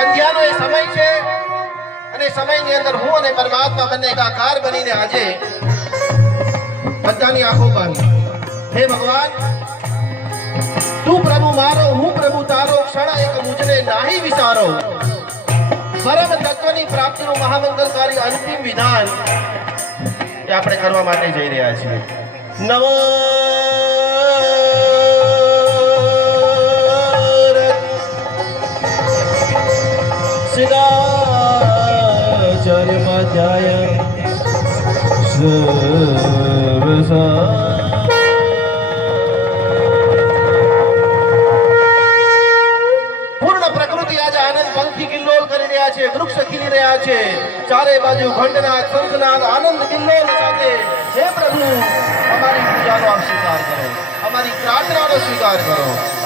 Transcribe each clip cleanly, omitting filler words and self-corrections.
સંધ્યાનો એ સમય છે અને સમયની અંદર હું અને પરમાત્મા બંને એકાકાર બનીને આજે બધાની આંખો બાંધી. હે ભગવાન, તું પ્રભુ મારો, હું પ્રભુ તારો, ક્ષણ એક મુજને નાહી વિચારો. પરમ તત્વની પ્રાપ્તિનું મહામંગલકારી અંતિમ વિધાન એ આપણે કરવા માટે જઈ રહ્યા છીએ. નમો સિદ્ધાચાર્ય મધ્યાય વૃક્ષ ખીલી રહ્યા છે, ચારે બાજુ ઘંટનાદ શંખનાદ આનંદ કિલ્લોલ સાથે. હે પ્રભુ, અમારી પૂજાનો આપ સ્વીકાર કરો, અમારી પ્રાર્થનાનો સ્વીકાર કરો,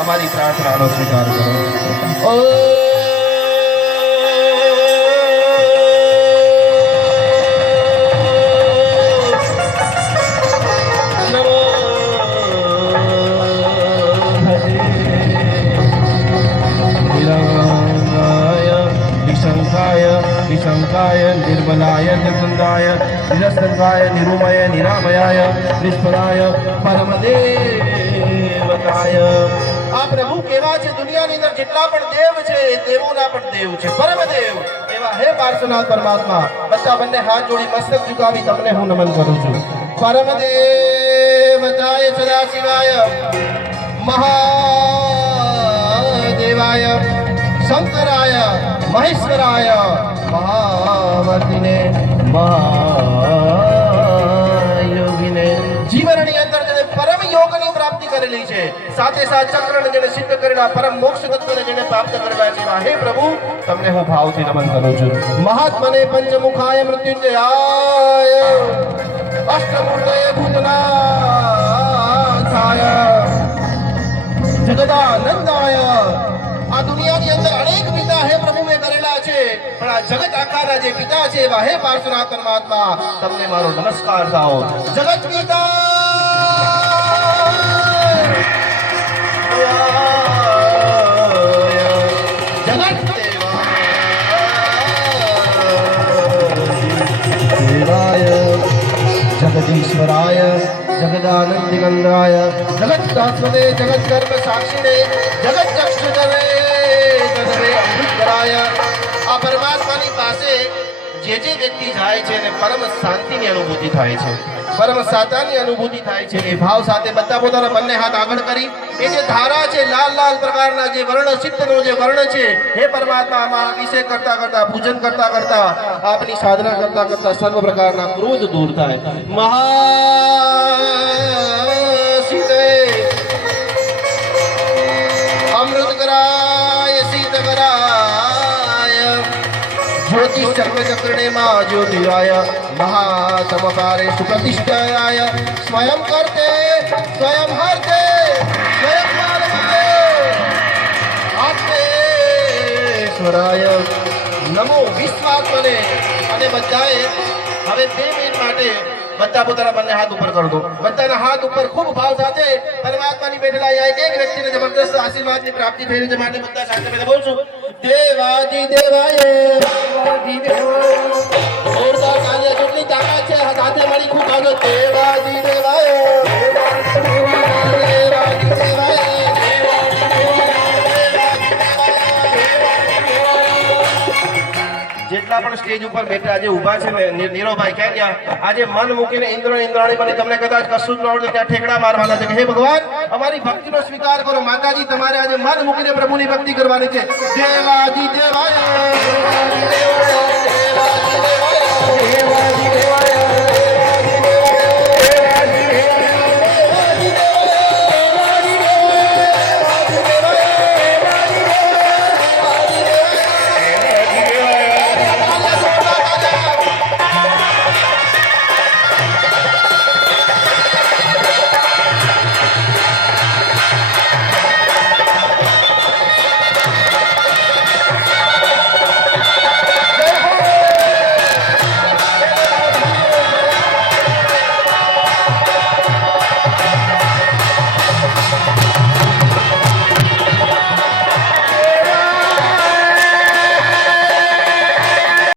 અમારી પ્રાર્થનાનો સ્વીકાર કરો. निशंकाय निर्मलाय निर्गंधाय निरस्तंगाय निरुमय निरामयाय निष्फलाय परमदेवताय. આ પ્રભુ કેવા છે? દુનિયાની અંદર જેટલા પણ દેવ છે દેવોના પણ દેવ છે, પરમદેવ એવા હે પાર્શ્વનાથ પરમાત્મા. બધા બંને હાથ જોડી મસ્તક ઝુકાવી તમને હું નમન કરું છું. પરમદેવતાય સદાશિવાય મહાદેવાય શંકરાય મહેશ્વરાય મહાવર્તિને મહાયોગીને. જીવનની અંદર જેને પરમ યોગની પ્રાપ્તિ કરેલી છે, સાથે સાથે ચક્રને જેને સિદ્ધ કરેલા પરમ મોક્ષ તત્વને જેને પ્રાપ્ત કરેલા છે, હે પ્રભુ તમને હું ભાવથી નમન કરું છું. મહાત્મને પંચમુખાય મૃત્યુંજયાય અષ્ટમૂર્તયે ભૂતનાથાય જગદાનંદાય. આ દુનિયાની અંદર અનેક પિતા હે પ્રભુએ કરેલા છે, પણ આ જગત આકારના જે પિતા છે એવા હે પાર્શ્વનાથ પરમાત્મા તમને મારો નમસ્કાર થાઓ. જગત પિતા જગત દેવાય જગદીશ્વરાય જગદાનંદિગંધાય જગત્તાત્મને જગત ગર્ભ સાક્ષીને જગત ચક્ષુધરે તદવે અમૃતરાય. આ પરમાત્માની પાસે જે જે વ્યક્તિ જાય છે એને પરમ શાંતિની અનુભૂતિ થાય છે, પરમ સાતાની અનુભૂતિ થાય છે. એ ભાવ સાથે બધા પોતાના બંને હાથ આગળ કરી એ જે ધારા છે, લાલ લાલ પ્રકારના જે વર્ણ ચિત્તનો જે વર્ણ છે, હે પરમાત્મા આમાં અભિષેક કરતા કરતા પૂજન કરતા કરતા આપની સાધના કરતા કરતા સર્વ પ્રકારના ક્રોધ દૂર થાય. મહાસિતે અમૃત કરાય શીત કરાય જ્યોતિષ ચક્રચક્રણે માં જ્યોતિરાય મહાસમકારે સુપ્રતિષ્ઠાય સ્વયં કરતે સ્વયં હરતે સ્વયં પાલતે આત્મેશ્વરાય નમો વિશ્વાત્મને. અને બધાએ હવે 2 મિનિટ માટે બધા પોતાના બંને હાથ ઉપર કરી દો. બધાના હાથ ઉપર ખૂબ ભાવ સાથે પરમાત્માની બેઠેલા એક એક વ્યક્તિને જબરદસ્ત આશીર્વાદની પ્રાપ્તિ થઈ છે. માટે બધા સાથે મેં બોલશું દેવાજી દેવાય જોરદાર તાળીઓ. જેટલી તાકાત છે સાથે મળી ખૂબ ભાગો. દેવાજી દેવાય દેવાજી દેવાય. જેટલા પણ સ્ટેજ ઉપર બેઠા આજે ઊભા છે ને નીરોભાઈ ક્યાં ગયા? આજે મન મૂકીને ઇન્દ્ર ઇન્દ્રાણી બની તમને કદાચ કશું જ ન આવડે ત્યાં ઠેકડા મારવાના છે કે હે ભગવાન અમારી ભક્તિનો સ્વીકાર કરો. માતાજી તમારે આજે મન મૂકીને પ્રભુની ભક્તિ કરવાની છે. દેવાજી દેવાય દેવાજી દેવાય દેવાજી દેવાય.